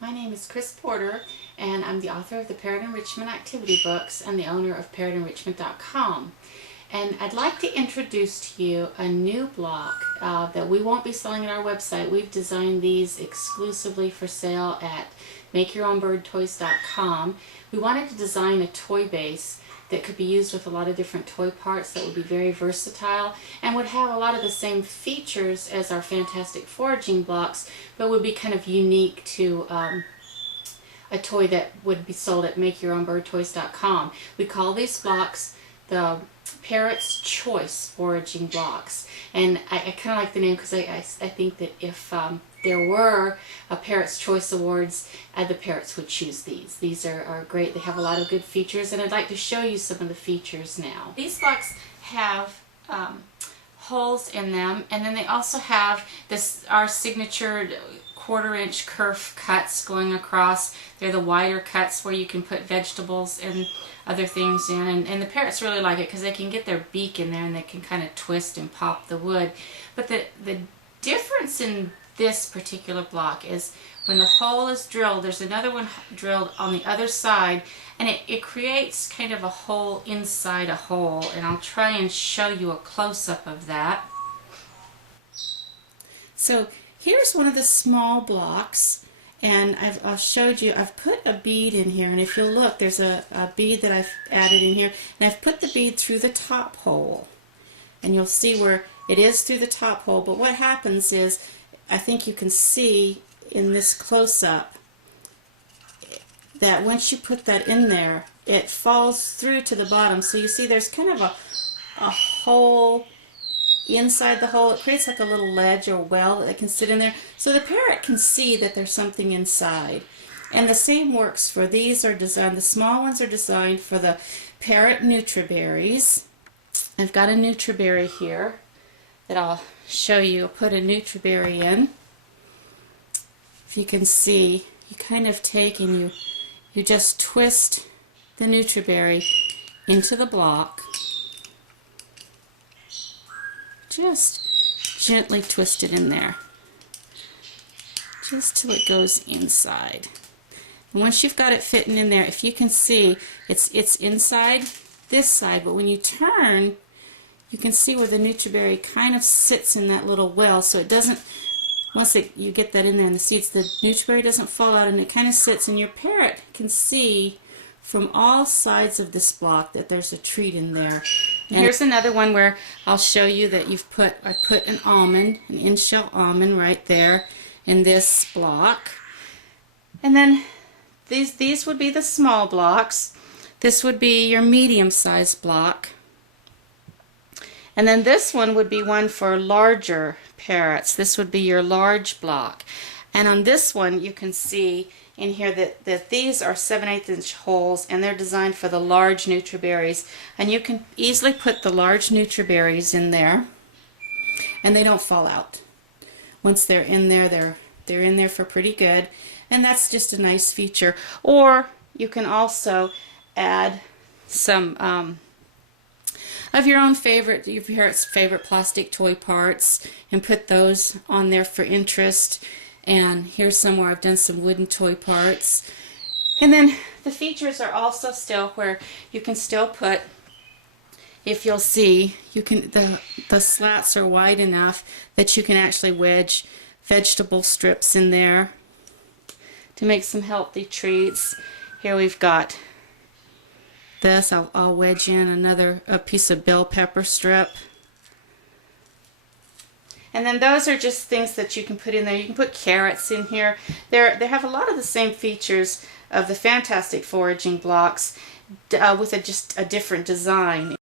My name is Kris Porter, and I'm the author of the Parrot Enrichment Activity Books and the owner of ParrotEnrichment.com. And I'd like to introduce to you a new block that we won't be selling on our website. We've designed these exclusively for sale at MakeYourOwnBirdToys.com. We wanted to design a toy base that could be used with a lot of different toy parts that would be very versatile and would have a lot of the same features as our fantastic foraging blocks, but would be kind of unique to a toy that would be sold at MakeYourOwnBirdToys.com. We call these blocks the Parrot's Choice Foraging Blocks, and I kind of like the name because I think that if there were a Parrot's Choice Awards, the Parrots would choose these. These are great. They have a lot of good features, and I'd like to show you some of the features now. These blocks have holes in them, and then they also have our signature 1/4-inch kerf cuts going across. They're the wider cuts where you can put vegetables and other things in, and the parrots really like it because they can get their beak in there and they can kind of twist and pop the wood. But the difference in this particular block is when the hole is drilled, there's another one drilled on the other side, and it creates kind of a hole inside a hole, and I'll try and show you a close-up of that. So here's one of the small blocks, and I've showed you, I've put a bead in here, and if you'll look, there's a bead that I've added in here, and I've put the bead through the top hole, and you'll see where it is through the top hole. But what happens is, I think you can see in this close-up that once you put that in there, it falls through to the bottom. So you see there's kind of a hole inside the hole. It creates like a little ledge or well that can sit in there, so the parrot can see that there's something inside. And the same works for these. Are designed, the small ones are designed for the parrot nutriberries. I've got a nutriberry here that I'll show you. I'll put a nutriberry in. If you can see, you kind of take and you just twist the nutriberry into the block. Just gently twist it in there, just till it goes inside. And once you've got it fitting in there, if you can see, it's inside this side, but when you turn, you can see where the nutriberry kind of sits in that little well, so it doesn't, once you get that in there and the seeds, the nutriberry doesn't fall out, and it kind of sits, and your parrot can see from all sides of this block that there's a treat in there. And here's another one where I'll show you that I put an almond, an in-shell almond right there in this block. And then these would be the small blocks. This would be your medium-sized block. And then this one would be one for larger parrots. This would be your large block. And on this one you can see in here that these are 7/8-inch holes, and they're designed for the large nutriberries. And you can easily put the large nutriberries in there, and they don't fall out. Once they're in there, they're in there for pretty good, and that's just a nice feature. Or you can also add some of your own favorite, your parrot's favorite plastic toy parts, and put those on there for interest. And here's somewhere I've done some wooden toy parts. And then the features are also still where you can still put, if you'll see, you can, the slats are wide enough that you can actually wedge vegetable strips in there to make some healthy treats. Here we've got this. I'll wedge in a piece of bell pepper strip. And then those are just things that you can put in there. You can put carrots in here. They have a lot of the same features of the fantastic foraging blocks with just a different design.